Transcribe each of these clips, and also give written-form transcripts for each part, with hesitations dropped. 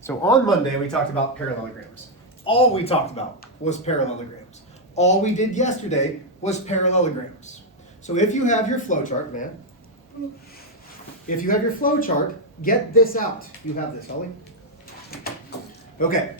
So on Monday, we talked about parallelograms. All we talked about was parallelograms. All we did yesterday was parallelograms. So if you have your flow chart, man, if you have your flow chart, get this out. You have this, Holly? Okay.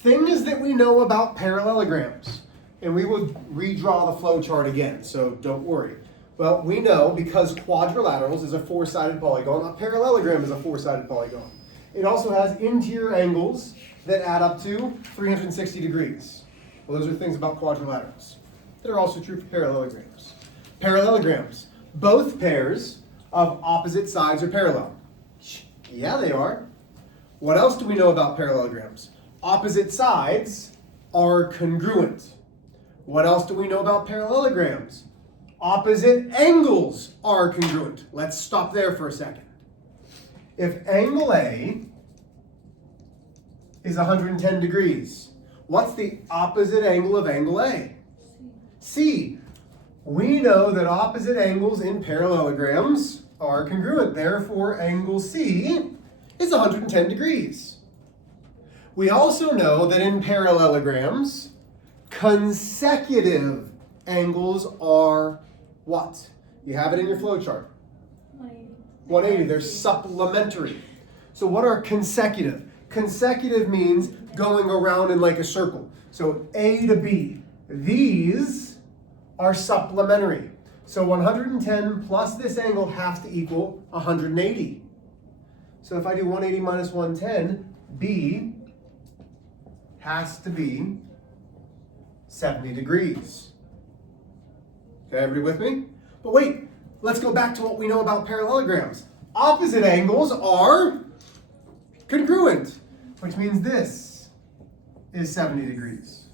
Things that we know about parallelograms. And we will redraw the flow chart again, so don't worry. Well, we know because quadrilaterals is a four-sided polygon, a parallelogram is a four-sided polygon. It also has interior angles that add up to 360 degrees. Well, those are things about quadrilaterals that are also true for parallelograms. Parallelograms, both pairs of opposite sides are parallel. Yeah, they are. What else do we know about parallelograms? Opposite sides are congruent. What else do we know about parallelograms? Opposite angles are congruent. Let's stop there for a second. If angle A is 110 degrees, what's the opposite angle of angle A? C. We know that opposite angles in parallelograms are congruent. Therefore, angle C is 110 degrees. We also know that in parallelograms, consecutive angles are what? You have it in your flow chart. 180. They're supplementary. So what are consecutive? Consecutive means going around in like a circle. So A to B. These are supplementary. So 110 plus this angle has to equal 180. So if I do 180 minus 110, B has to be 70 degrees. Okay, everybody with me? But wait, let's go back to what we know about parallelograms. Opposite angles are congruent, which means this is 70 degrees.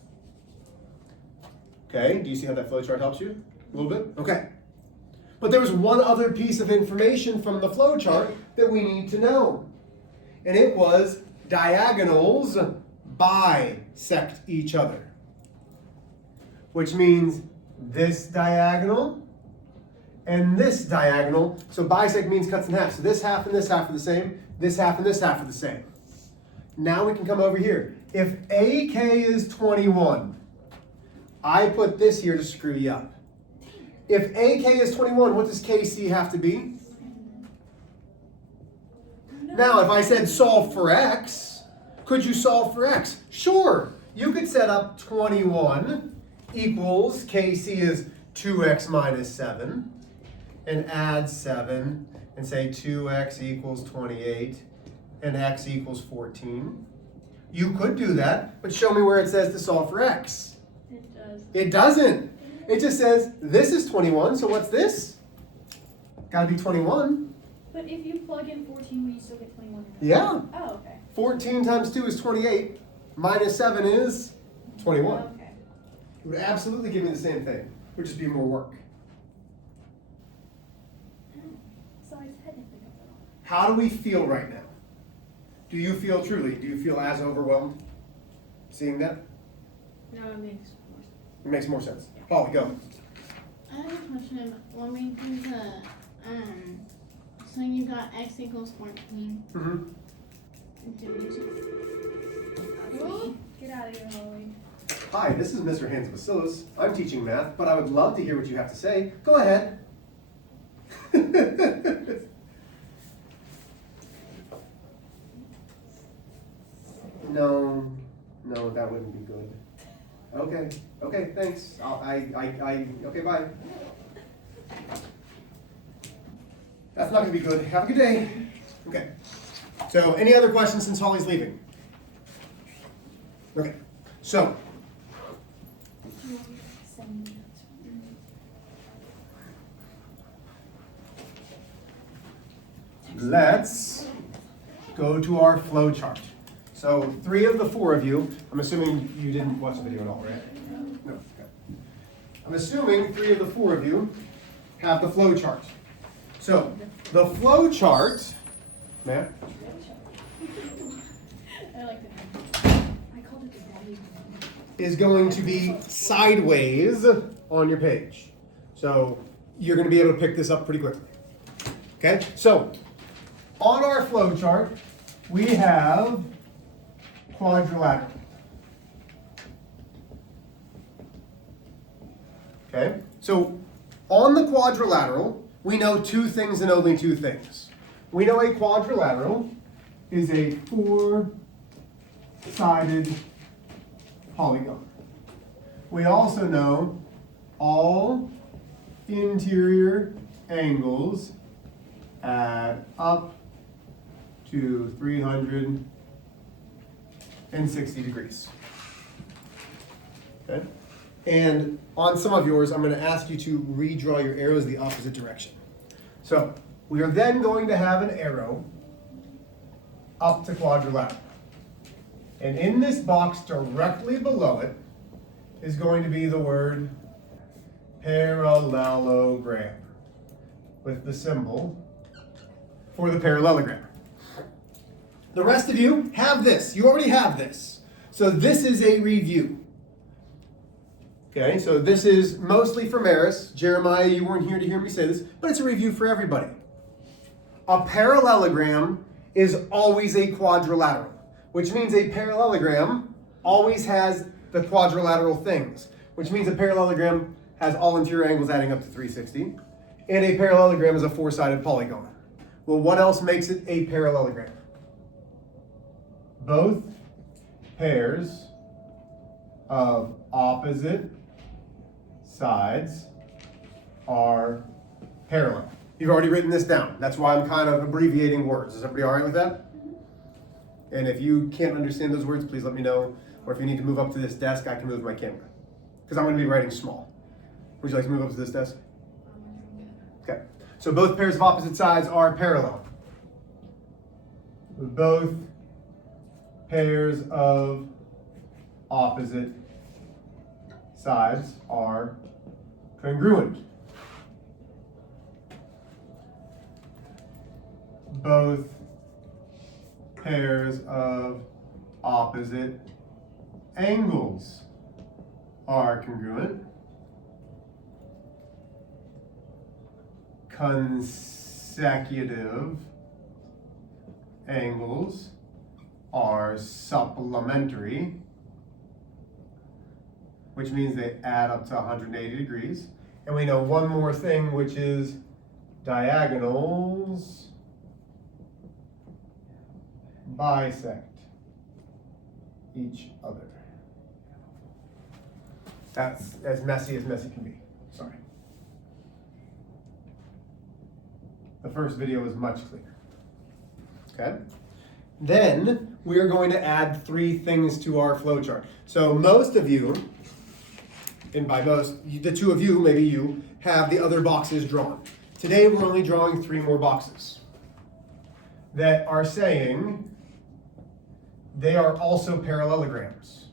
Okay, do you see how that flow chart helps you a little bit? Okay. But there was one other piece of information from the flow chart that we need to know. And it was diagonals bisect each other. Which means this diagonal and this diagonal. So bisect means cuts in half. So this half and this half are the same. This half and this half are the same. Now we can come over here. If AK is 21, I put this here to screw you up. If AK is 21, what does KC have to be? Now, if I said solve for X, could you solve for X? Sure. You could set up 21 equals, KC is 2x minus 7, and add 7, and say 2x equals 28, and x equals 14. You could do that, but show me where it says to solve for x. It does. It doesn't. It just says this is 21, so what's this? Gotta be 21. But if you plug in 14, will you still get 21? Yeah. Oh, okay. 14 times 2 is 28, minus 7 is 21. Okay. It would absolutely give me the same thing. It would just be more work. So I technically got that wrong. How do we feel right now? Do you feel truly? Do you feel as overwhelmed seeing that? No, it makes more sense. It makes more sense. Polly, go. I have a question. When we do the, so you got x equals 14. Mm-hmm. Get out of here, Holly. Hi, this is Mr. Hands of Bacillus. I'm teaching math, but I would love to hear what you have to say. Go ahead. No, that wouldn't be good. Okay, thanks. Okay, bye. That's not gonna be good. Have a good day. Okay. So, any other questions since Holly's leaving? Okay. So, let's go to our flow chart. So 3 of the 4 of you, I'm assuming you didn't watch the video at all, right? No. Okay. I'm assuming 3 of the 4 of you have the flow chart. So the flow chart, Matt? I like that. I called it the daddy. Is going to be sideways on your page. So you're going to be able to pick this up pretty quickly. Okay, so on our flow chart, we have quadrilateral. Okay, so on the quadrilateral, we know two things and only two things. We know a quadrilateral is a four-sided polygon. We also know all interior angles add up to 360 degrees. Okay? And on some of yours, I'm going to ask you to redraw your arrows the opposite direction. So we are then going to have an arrow up to quadrilateral. And in this box directly below it is going to be the word parallelogram with the symbol for the parallelogram. The rest of you have this. You already have this. So this is a review. Okay, so this is mostly for Maris. Jeremiah, you weren't here to hear me say this, but it's a review for everybody. A parallelogram is always a quadrilateral, which means a parallelogram always has the quadrilateral things, which means a parallelogram has all interior angles adding up to 360, and a parallelogram is a four-sided polygon. Well, what else makes it a parallelogram? Both pairs of opposite sides are parallel. You've already written this down. That's why I'm kind of abbreviating words. Is everybody all right with that? And if you can't understand those words, please let me know. Or if you need to move up to this desk, I can move my camera. Because I'm going to be writing small. Would you like to move up to this desk? Okay. So both pairs of opposite sides are parallel. Both pairs of opposite sides are congruent. Both pairs of opposite angles are congruent. Consecutive angles are supplementary, which means they add up to 180 degrees. And we know one more thing, which is diagonals bisect each other. That's as messy can be. Sorry. The first video was much clearer. Okay? Then we are going to add three things to our flowchart. So most of you, and by most, the two of you, maybe you, have the other boxes drawn. Today we're only drawing three more boxes that are saying they are also parallelograms.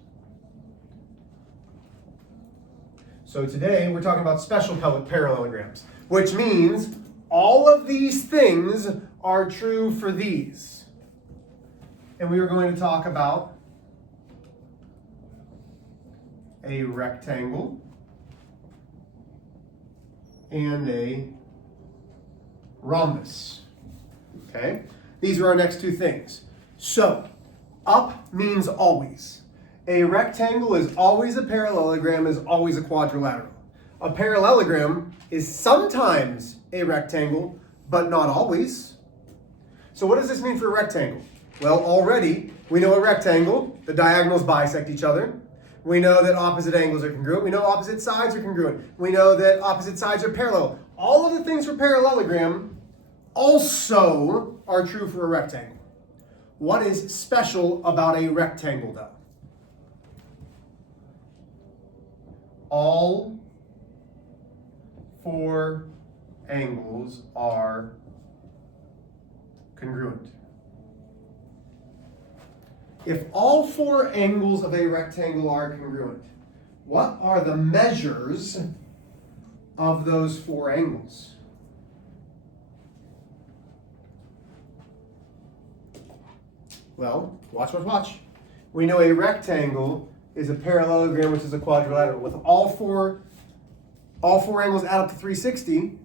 So today we're talking about special parallelograms, which means all of these things are true for these. And we are going to talk about a rectangle and a rhombus. Okay? These are our next two things. So, up means always. A rectangle is always a parallelogram, is always a quadrilateral. A parallelogram is sometimes a rectangle, but not always. So what does this mean for a rectangle? Well, already we know a rectangle, the diagonals bisect each other. We know that opposite angles are congruent. We know opposite sides are congruent. We know that opposite sides are parallel. All of the things for parallelogram also are true for a rectangle. What is special about a rectangle, though? All four angles are congruent. If all four angles of a rectangle are congruent, what are the measures of those four angles? Well, watch. We know a rectangle is a parallelogram, which is a quadrilateral. With all four angles add up to 360,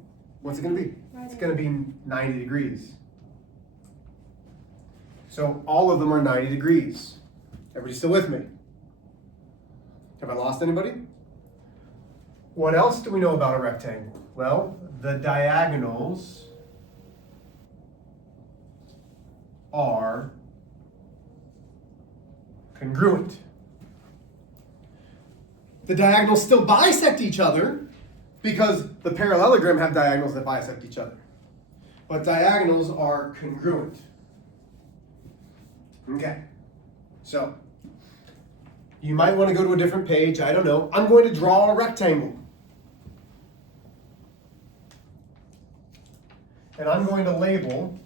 what's it going to be? It's going to be 90 degrees. So all of them are 90 degrees. Everybody still with me? Have I lost anybody? What else do we know about a rectangle? Well, the diagonals are congruent. The diagonals still bisect each other because the parallelogram have diagonals that bisect each other. But diagonals are congruent. Okay, so you might want to go to a different page. I don't know. I'm going to draw a rectangle. And I'm going to label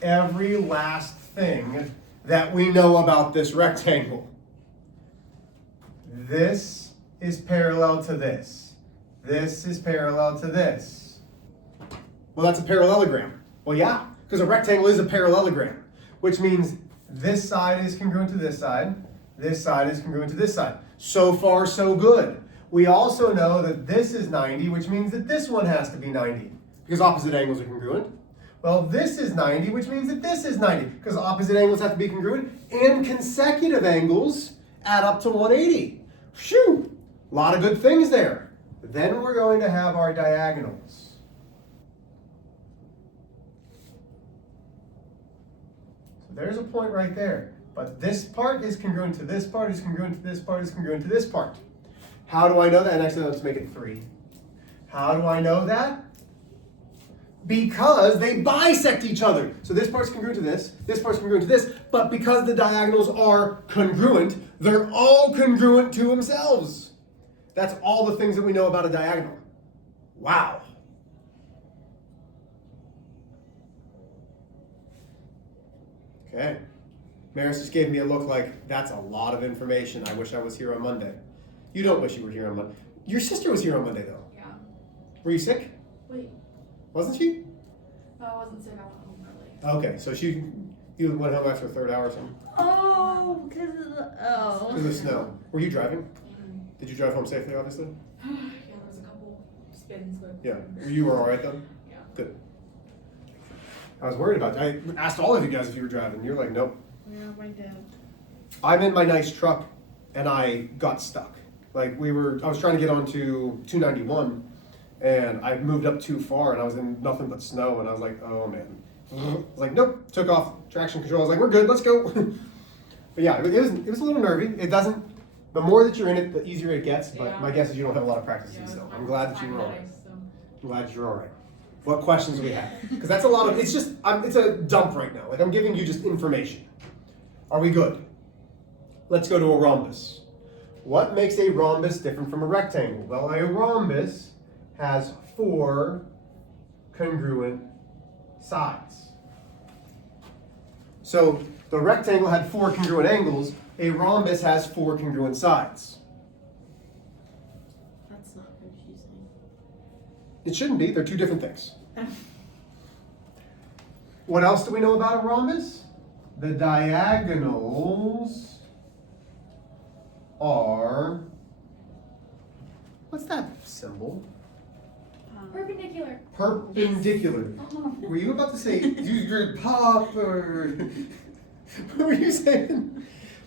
every last thing that we know about this rectangle. This is parallel to this. This is parallel to this. Well, that's a parallelogram. Well, yeah, because a rectangle is a parallelogram, which means this side is congruent to this side. This side is congruent to this side. So far, so good. We also know that this is 90, which means that this one has to be 90, because opposite angles are congruent. Well, this is 90, which means that this is 90, because opposite angles have to be congruent, and consecutive angles add up to 180. Phew! A lot of good things there. Then we're going to have our diagonals. So there's a point right there. But this part is congruent to this part, is congruent to this part, is congruent to this part. How do I know that? And actually, let's make it 3. How do I know that? Because they bisect each other. So this part's congruent to this part's congruent to this, but because the diagonals are congruent, they're all congruent to themselves. That's all the things that we know about a diagonal. Wow. Okay. Maris just gave me a look like, that's a lot of information. I wish I was here on Monday. You don't wish you were here on Monday. Your sister was here on Monday, though. Yeah. Were you sick? Wait. Wasn't she? Oh, I wasn't sick. I went home early. Okay, so you went home after the 3rd hour or something? Oh, because of the Because of the snow. Were you driving? Mm-hmm. Did you drive home safely, obviously? Yeah, there was a couple spins, but Yeah. You were all right, though? yeah. Good. I was worried about that. I asked all of you guys if you were driving. You're like, nope. Yeah, my dad. I'm in my nice truck, and I got stuck. Like, I was trying to get onto 291, and I moved up too far, and I was in nothing but snow, and I was like, oh man. I was like, nope, took off traction control. I was like, we're good, let's go. But yeah, it was a little nervy. It doesn't, the more that you're in it, the easier it gets, but Yeah. my guess is you don't have a lot of practice Yeah, in snow. I'm glad that you were all right. nice, so. I'm glad you're all right. What questions do we have? Because that's a lot of, it's a dump right now. Like, I'm giving you just information. Are we good? Let's go to a rhombus. What makes a rhombus different from a rectangle? Well, a rhombus has 4 congruent sides. So the rectangle had 4 congruent angles. A rhombus has 4 congruent sides. That's not confusing. It shouldn't be. They're 2 different things. What else do we know about a rhombus? The diagonals are, what's that symbol? Perpendicular. Perpendicular. Oh. Were you about to say, use your pop, or what were you saying?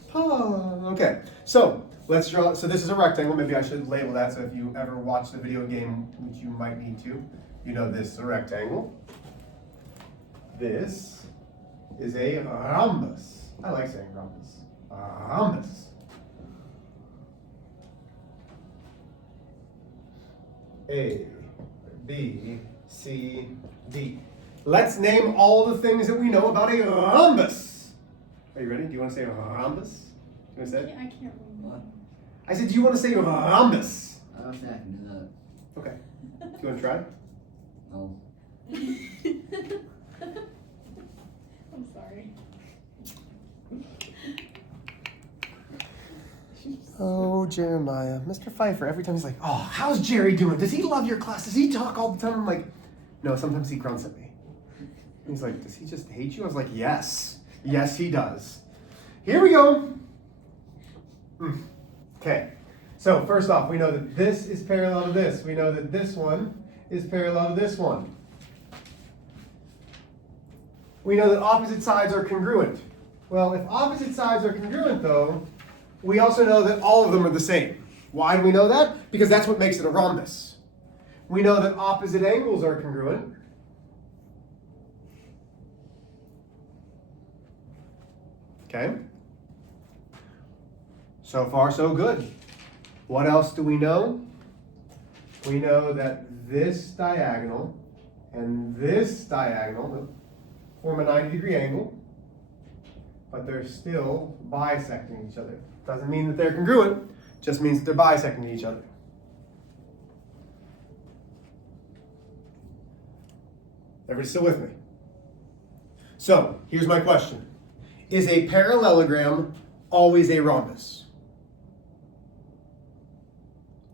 Pop. Okay, so let's draw. So this is a rectangle. Maybe I should label that so if you ever watch the video game, which you might need to, you know this is a rectangle. This is a rhombus. I like saying rhombus. Rhombus. A, B, C, D. Let's name all the things that we know about a rhombus. Are you ready? Do you want to say rhombus? You want to say it? I can't remember. What? I said, do you want to say rhombus? I don't think I can do that. Okay. Do you want to try? No. I'm sorry. Oh, Jeremiah. Mr. Pfeiffer, every time he's like, oh, how's Jerry doing? Does he love your class? Does he talk all the time? I'm like, no, sometimes he grunts at me. He's like, does he just hate you? I was like, yes. Yes, he does. Here we go. Okay. So first off, we know that this is parallel to this. We know that this one is parallel to this one. We know that opposite sides are congruent. Well, if opposite sides are congruent, though, We also know that all of them are the same. Why do we know that? Because that's what makes it a rhombus. We know that opposite angles are congruent. Okay? So far, so good. What else do we know? We know that this diagonal and this diagonal form a 90-degree angle, but they're still bisecting each other. Doesn't mean that they're congruent, just means that they're bisecting each other. Everybody still with me? So, here's my question. Is a parallelogram always a rhombus?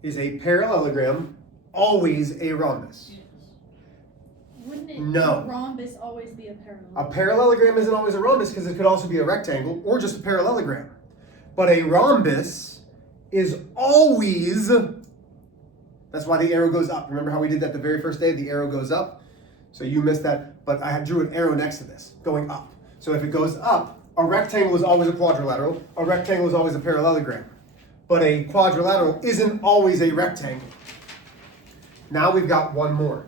Is a parallelogram always a rhombus? Wouldn't it No. rhombus always be a A parallelogram? parallelogram isn't always a rhombus because it could also be a rectangle or just a parallelogram. But a rhombus is always, that's why the arrow goes up. Remember how we did that the very first day? The arrow goes up. So you missed that, but I drew an arrow next to this, going up. So if it goes up, a rectangle is always a quadrilateral, a rectangle is always a parallelogram. But a quadrilateral isn't always a rectangle. Now we've got one more.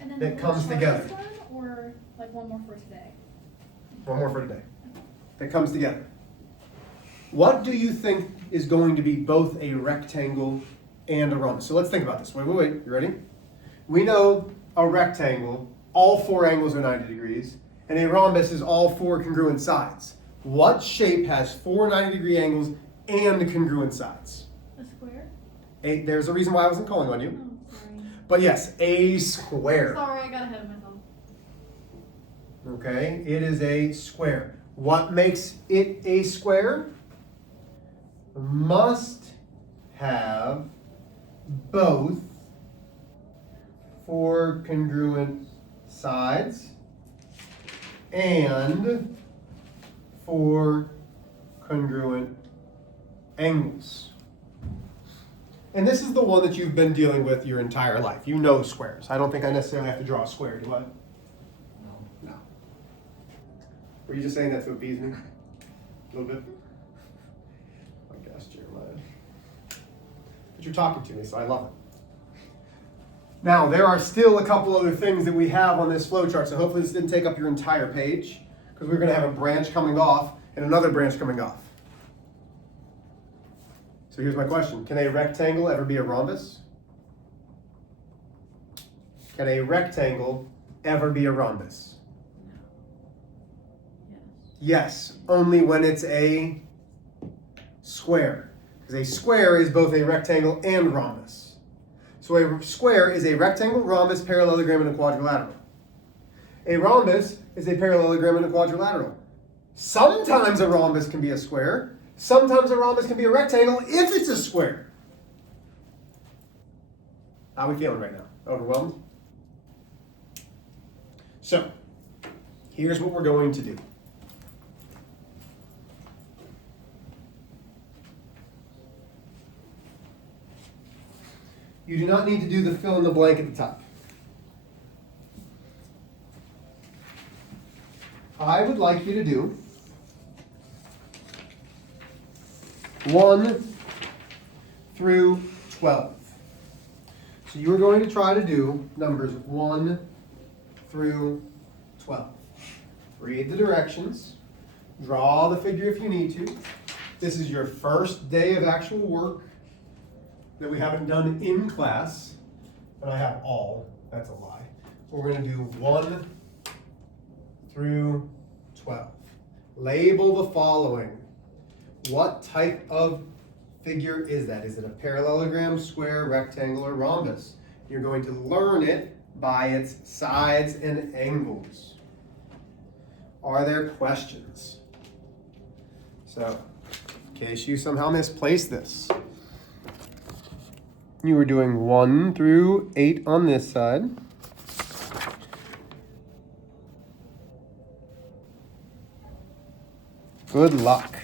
And then It the comes shortest together. one, or like one more for today? One more for today. That comes together. What do you think is going to be both a rectangle and a rhombus? So let's think about this. Wait. You ready? We know a rectangle, all four angles are 90 degrees, and a rhombus is all four congruent sides. What shape has four 90-degree angles and congruent sides? A square? There's a reason why I wasn't calling on you. Oh, sorry. But yes, a square. Sorry, I got ahead of myself. Okay, it is a square. What makes it a square? Must have both four congruent sides and four congruent angles. And this is the one that you've been dealing with your entire life. You know squares. I don't think I necessarily have to draw a square, do I? No. No. Were you just saying that to appease me? A little bit? I guess, Jeremiah. But you're talking to me, so I love it. Now, there are still a couple other things that we have on this flowchart, so hopefully this didn't take up your entire page, because we're going to have a branch coming off and another branch coming off. So here's my question. Can a rectangle ever be a rhombus? Can a rectangle ever be a rhombus? Yes, only when it's a square. Because a square is both a rectangle and rhombus. So a square is a rectangle, rhombus, parallelogram, and a quadrilateral. A rhombus is a parallelogram and a quadrilateral. Sometimes a rhombus can be a square. Sometimes a rhombus can be a rectangle if it's a square. How are we feeling right now? Overwhelmed? So, here's what we're going to do. You do not need to do the fill in the blank at the top. I would like you to do 1 through 12. So you are going to try to do numbers 1 through 12. Read the directions. Draw the figure if you need to. This is your first day of actual work that we haven't done in class. And I have all. That's a lie. We're going to do 1 through 12. Label the following. What type of figure is that? Is it a parallelogram, square, rectangle, or rhombus? You're going to learn it by its sides and angles. Are there questions? So, in case you somehow misplaced this, you were doing 1 through 8 on this side. Good luck.